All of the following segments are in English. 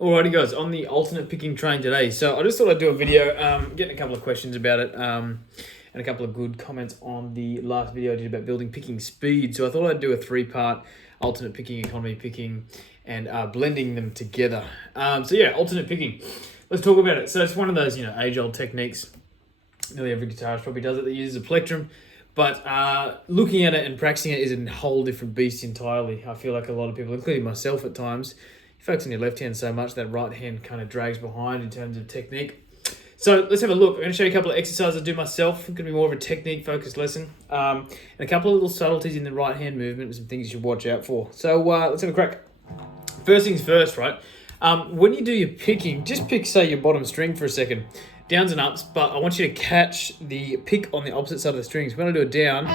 Alrighty guys, on the alternate picking train today. So I just thought I'd do a video, getting a couple of questions about it, and a couple of good comments on the last video I did about building picking speed. So I thought I'd do a 3-part alternate picking, economy picking, and blending them together. So yeah, alternate picking. Let's talk about it. So it's one of those, age-old techniques. Nearly every guitarist probably does it that uses a plectrum. But looking at it and practicing it is a whole different beast entirely. I feel like a lot of people, including myself at times, you focus on your left hand so much that right hand kind of drags behind in terms of technique. So let's have a look. I'm going to show you a couple of exercises I do myself. It's going to be more of a technique focused lesson. And a couple of little subtleties in the right hand movement and some things you should watch out for. So let's have a crack. First things first, right? When you do your picking, just pick, say, your bottom string for a second. Downs and ups, but I want you to catch the pick on the opposite side of the strings. When I do a down,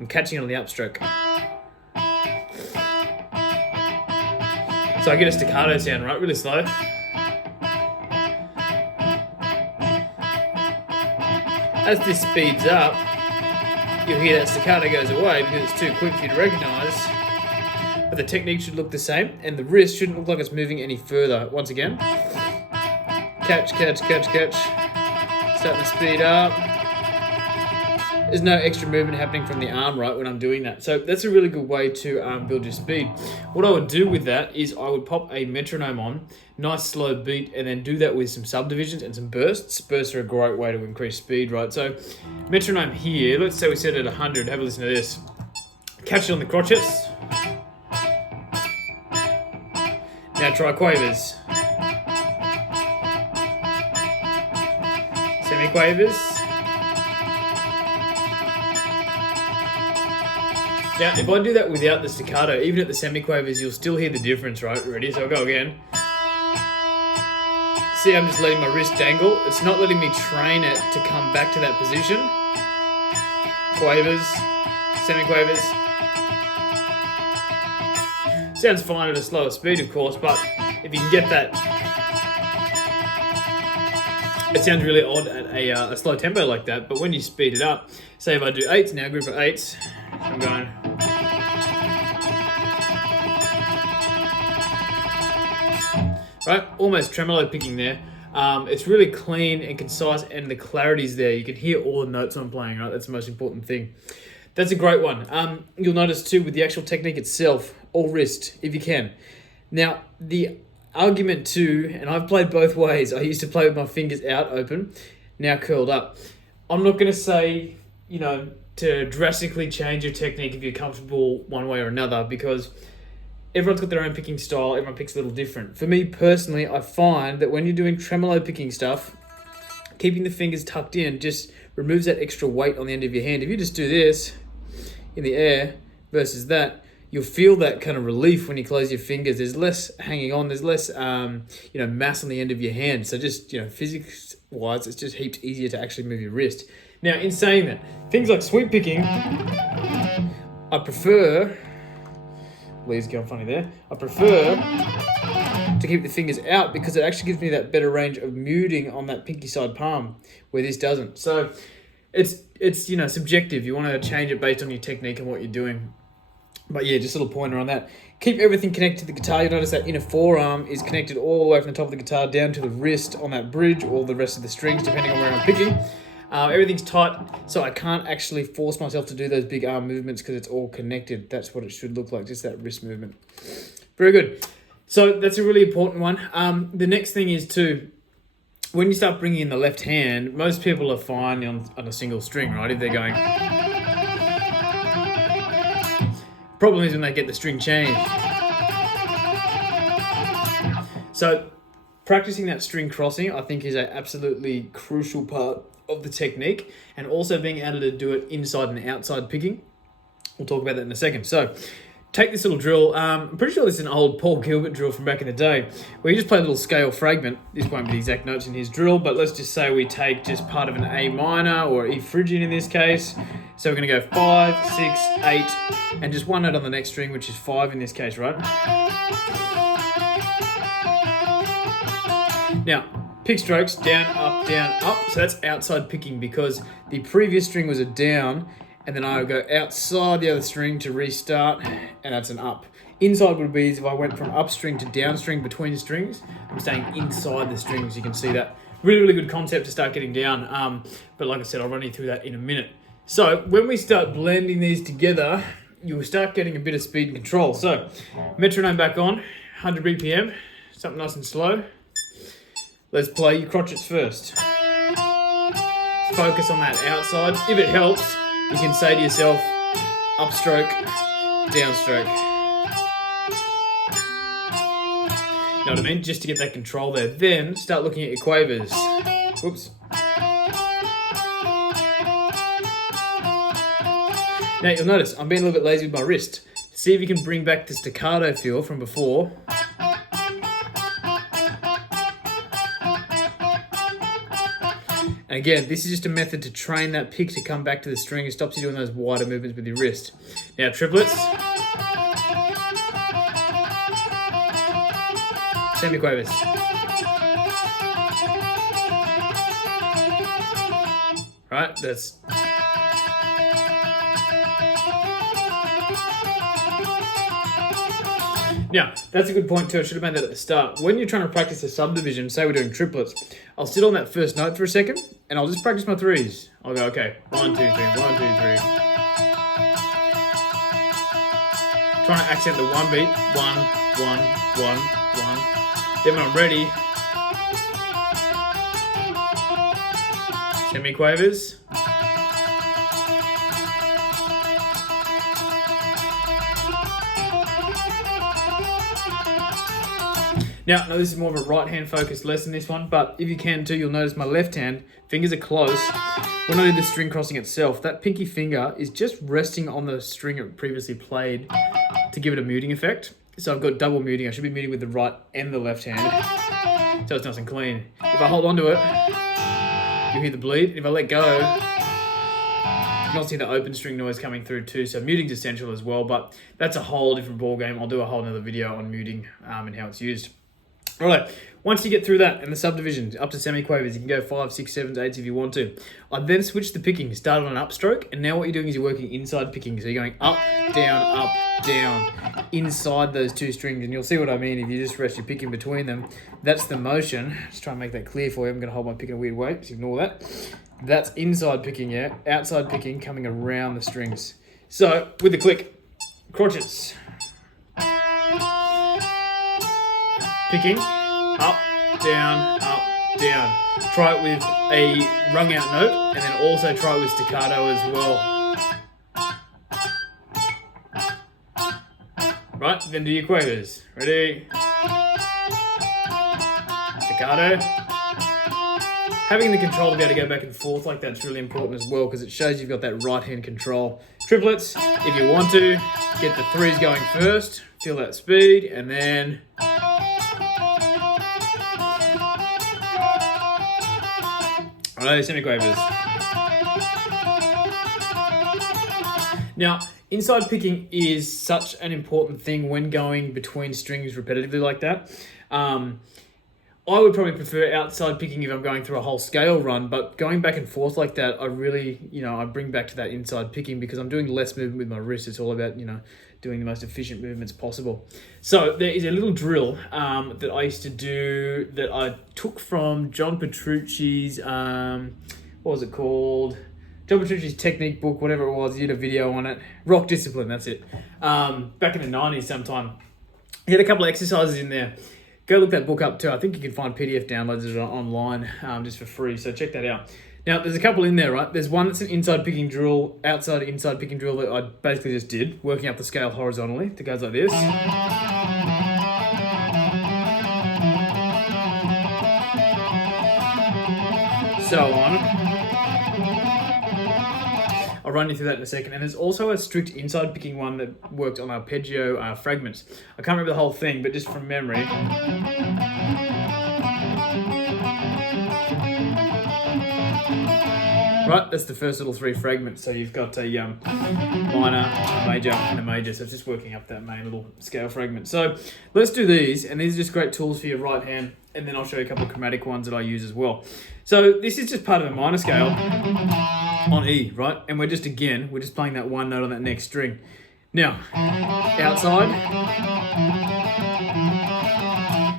I'm catching it on the upstroke. So I get a staccato sound, right? Really slow. As this speeds up, you'll hear that staccato goes away because it's too quick for you to recognize. But the technique should look the same, and the wrist shouldn't look like it's moving any further. Once again, catch, catch, catch, catch. Starting to speed up. There's no extra movement happening from the arm, right, when I'm doing that. So that's a really good way to build your speed. What I would do with that is I would pop a metronome on, nice slow beat, and then do that with some subdivisions and some bursts. Bursts are a great way to increase speed, right? So metronome here, let's say we set it at 100. Have a listen to this. Catch it on the crotchets. Now try quavers. Semi-quavers. Now, if I do that without the staccato, even at the semi-quavers, you'll still hear the difference, right? Ready? So I'll go again. See, I'm just letting my wrist dangle. It's not letting me train it to come back to that position. Quavers, semi-quavers. Sounds fine at a slower speed, of course, but if you can get that, it sounds really odd at a slow tempo like that, but when you speed it up, say if I do 8s now, group of 8s, I'm going. Right, almost tremolo picking there. It's really clean and concise, and the clarity's there. You can hear all the notes I'm playing, right? That's the most important thing. That's a great one. You'll notice too with the actual technique itself, all wrist, if you can. Now, the argument too, and I've played both ways. I used to play with my fingers out open, now curled up. I'm not going to say, to drastically change your technique if you're comfortable one way or another, because everyone's got their own picking style. Everyone picks a little different. For me personally, I find that when you're doing tremolo picking stuff, keeping the fingers tucked in just removes that extra weight on the end of your hand. If you just do this in the air versus that, you'll feel that kind of relief when you close your fingers. There's less hanging on. There's less, mass on the end of your hand. So just, physics-wise, it's just heaps easier to actually move your wrist. Now, in saying that, things like sweep picking, I prefer... Lee's going funny there. I prefer to keep the fingers out because it actually gives me that better range of muting on that pinky side palm where this doesn't. So it's subjective. You want to change it based on your technique and what you're doing. But yeah, just a little pointer on that. Keep everything connected to the guitar. You'll notice that inner forearm is connected all the way from the top of the guitar down to the wrist on that bridge, or the rest of the strings, depending on where I'm picking. Everything's tight, so I can't actually force myself to do those big arm movements because it's all connected. That's what it should look like, just that wrist movement. Very good. So that's a really important one. The next thing is when you start bringing in the left hand, most people are fine on a single string, right? If they're going... Problem is when they get the string changed. So practicing that string crossing, I think, is an absolutely crucial part of the technique, and also being able to do it inside and outside picking. We'll talk about that in a second. So take this little drill. I'm pretty sure this is an old Paul Gilbert drill from back in the day, where you just play a little scale fragment. This won't be the exact notes in his drill, but let's just say we take just part of an A minor, or E Phrygian in this case. So we're going to go 5, 6, 8, and just one note on the next string, which is 5 in this case, right? Now, pick strokes, down, up, so that's outside picking because the previous string was a down, and then I would go outside the other string to restart, and that's an up. Inside would be if I went from up string to down string between strings. I'm staying inside the strings. You can see that. Really, really good concept to start getting down. But like I said, I'll run you through that in a minute. So when we start blending these together, you'll start getting a bit of speed and control. So metronome back on, 100 BPM, something nice and slow. Let's play your crotchets first. Focus on that outside. If it helps, you can say to yourself, upstroke, downstroke. You know what I mean? Just to get that control there. Then start looking at your quavers. Whoops. Now you'll notice I'm being a little bit lazy with my wrist. See if you can bring back the staccato feel from before. And again, this is just a method to train that pick to come back to the string. It stops you doing those wider movements with your wrist. Now triplets. Semiquavers. Right, that's... Now, that's a good point too. I should have made that at the start. When you're trying to practice a subdivision, say we're doing triplets, I'll sit on that first note for a second and I'll just practice my threes. I'll go, okay, 1, 2, 3, 1, 2, 3. Trying to accent the one beat. 1, 1, 1, 1. Then when I'm ready, semiquavers. Now, this is more of a right-hand focused lesson, this one, but if you can too, you'll notice my left hand, fingers are close. When I do the string crossing itself, that pinky finger is just resting on the string it previously played to give it a muting effect. So I've got double muting. I should be muting with the right and the left hand, so it's nice and clean. If I hold on to it, you hear the bleed. If I let go, you can also hear the open string noise coming through too, so muting's essential as well, but that's a whole different ball game. I'll do a whole other video on muting and how it's used. All right, once you get through that and the subdivisions up to semiquavers, you can go 5, 6, 7, 8 if you want to. I then switch the picking, started on an upstroke, and now what you're doing is you're working inside picking. So you're going up, down, inside those two strings, and you'll see what I mean if you just rest your pick in between them. That's the motion. Just try and make that clear for you. I'm going to hold my pick in a weird way, just ignore that. That's inside picking, yeah. Outside picking coming around the strings. So with the click, crotchets. Picking, up, down, Try it with a rung out note, and then also try it with staccato as well. Right, then do your quavers. Ready? Staccato. Having the control to be able to go back and forth like that's really important as well, because it shows you've got that right hand control. Triplets, if you want to, get the threes going first, feel that speed, and then... Alright, semiquavers. Now, inside picking is such an important thing when going between strings repetitively like that. I would probably prefer outside picking if I'm going through a whole scale run, but going back and forth like that, I really, I bring back to that inside picking because I'm doing less movement with my wrist. It's all about, doing the most efficient movements possible. So there is a little drill that I used to do that I took from John Petrucci's, what was it called? John Petrucci's technique book, whatever it was. He did a video on it. Rock Discipline, that's it. Back in the 90s sometime. He had a couple of exercises in there. Go look that book up too. I think you can find PDF downloads of it online just for free, so check that out. Now, there's a couple in there, right? There's one that's an inside picking drill, outside inside picking drill that I basically just did, working up the scale horizontally. It goes like this. So on. I'll run you through that in a second. And there's also a strict inside picking one that worked on arpeggio fragments. I can't remember the whole thing, but just from memory. Right, that's the first little three fragments. So you've got a minor, a major, and a major. So it's just working up that main little scale fragment. So let's do these, and these are just great tools for your right hand. And then I'll show you a couple of chromatic ones that I use as well. So this is just part of a minor scale on E, right? And we're just playing that one note on that next string. Now, outside,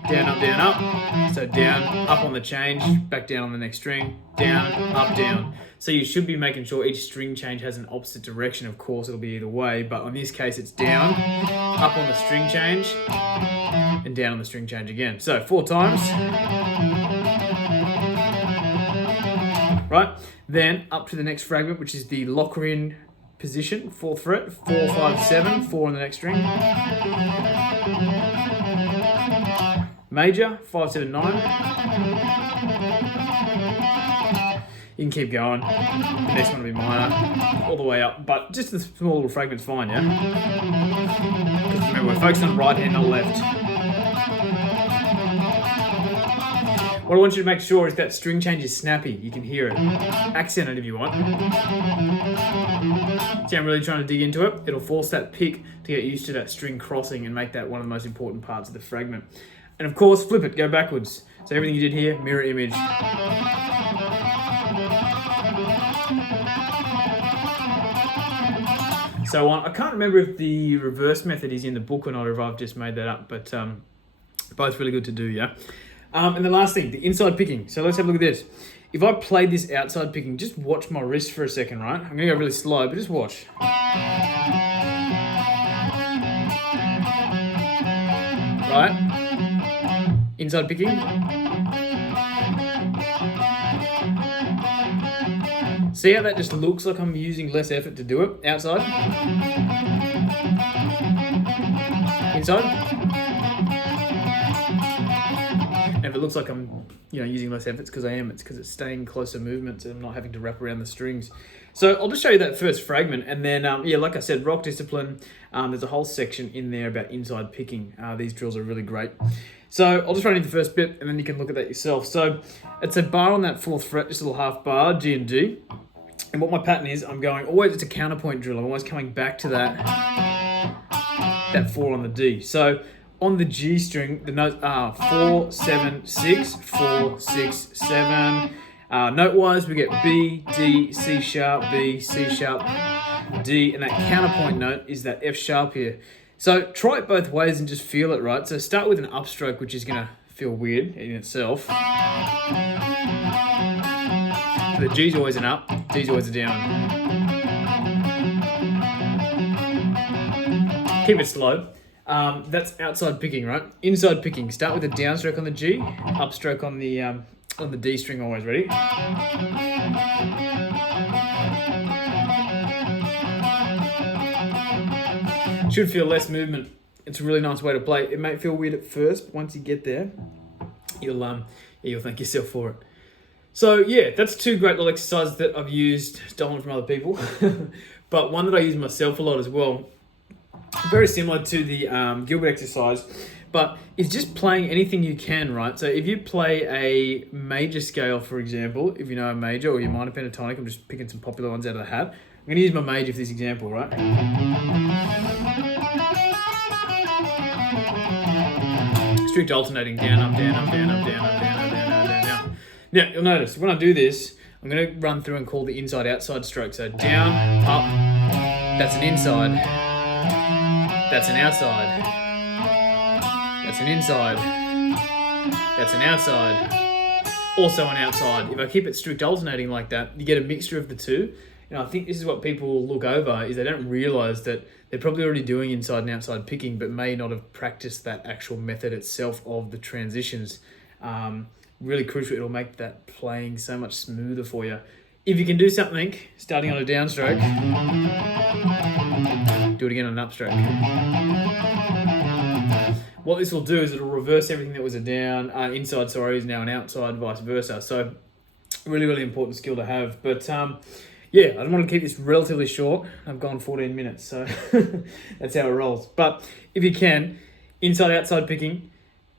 down, up, down, up. So down, up on the change, back down on the next string, down, up, down. So you should be making sure each string change has an opposite direction. Of course, it'll be either way, but in this case, it's down, up on the string change, and down on the string change again. So 4 times. Right, then up to the next fragment, which is the locker in position, 4th fret, 4, 5, 7, 4 on the next string. Major, 5, 7, 9. You can keep going. The next one will be minor, all the way up. But just the small little fragment's fine, yeah? Because remember, we're focused on the right hand, not left. What I want you to make sure is that string change is snappy. You can hear it. Accent it if you want. See, I'm really trying to dig into it. It'll force that pick to get used to that string crossing and make that one of the most important parts of the fragment. And of course, flip it, go backwards. So everything you did here, mirror image. So on. I can't remember if the reverse method is in the book or not, or if I've just made that up, but both really good to do, yeah? And the last thing, the inside picking. So let's have a look at this. If I played this outside picking, just watch my wrist for a second, right? I'm gonna go really slow, but just watch. Right? Inside picking. See how that just looks like I'm using less effort to do it? Outside. Inside. And if it looks like I'm, using less effort, it's because I am. It's because it's staying closer movements and I'm not having to wrap around the strings. So I'll just show you that first fragment, and then like I said, rock discipline. There's a whole section in there about inside picking. These drills are really great. So I'll just run into the first bit, and then you can look at that yourself. So it's a bar on that 4th fret, just a little half bar, G and D. And what my pattern is, I'm going always. It's a counterpoint drill. I'm always coming back to that 4 on the D. So on the G string, the notes are 4, 7, 6, 4, 6, 7. Note-wise, we get B, D, C sharp, B, C sharp, D, and that counterpoint note is that F sharp here. So try it both ways and just feel it, right? So start with an upstroke, which is going to feel weird in itself. The G's always an up, D's always a down. Keep it slow. That's outside picking, right? Inside picking. Start with a downstroke on the G, upstroke on the D string. Always ready. Should feel less movement. It's a really nice way to play. It may feel weird at first, but once you get there, you'll thank yourself for it. So yeah, that's 2 great little exercises that I've used, stolen from other people, but one that I use myself a lot as well. Very similar to the Gilbert exercise, but it's just playing anything you can, right? So if you play a major scale, for example, if you know a major or your minor pentatonic, I'm just picking some popular ones out of the hat. I'm going to use my major for this example, right? Strict alternating, down, up, down, up, down, up, down, up, down, up, down, up, down, down. Now, you'll notice, when I do this, I'm going to run through and call the inside-outside stroke. So down, up, that's an inside. That's an outside. That's an inside. That's an outside. Also an outside. If I keep it strict alternating like that, you get a mixture of the two. I think this is what people look over, is they don't realise that they're probably already doing inside and outside picking, but may not have practiced that actual method itself of the transitions. Really crucial. It'll make that playing so much smoother for you. If you can do something, starting on a downstroke, do it again on an upstroke. What this will do is it'll reverse everything that was a down, inside, is now an outside, vice versa. So really, really important skill to have. But yeah, I don't want to keep this relatively short. I've gone 14 minutes, so that's how it rolls. But if you can, inside, outside picking,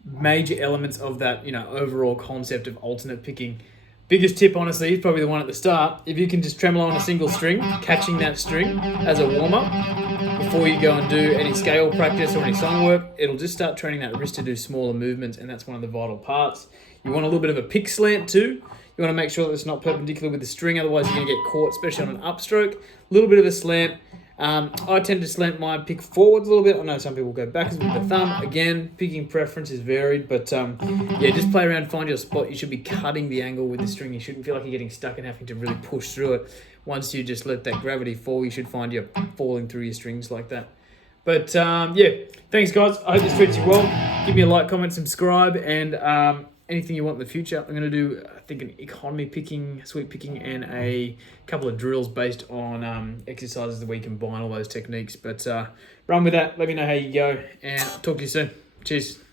major elements of that, overall concept of alternate picking. Biggest tip, honestly, is probably the one at the start. If you can just tremolo on a single string, catching that string as a warm-up, before you go and do any scale practice or any song work, it'll just start training that wrist to do smaller movements, and that's one of the vital parts. You want a little bit of a pick slant too. You want to make sure that it's not perpendicular with the string, otherwise you're going to get caught, especially on an upstroke. A little bit of a slant, I tend to slant my pick forwards a little bit. I know some people go backwards with the thumb. Again, picking preference is varied, but yeah, just play around, find your spot. You should be cutting the angle with the string. You shouldn't feel like you're getting stuck and having to really push through it. Once you just let that gravity fall, you should find you're falling through your strings like that. But yeah, thanks guys. I hope this treats you well. Give me a like, comment, subscribe, and anything you want in the future. I'm going to do, I think, an economy picking, sweep picking, and a couple of drills based on exercises that we combine all those techniques. But run with that. Let me know how you go, and I'll talk to you soon. Cheers.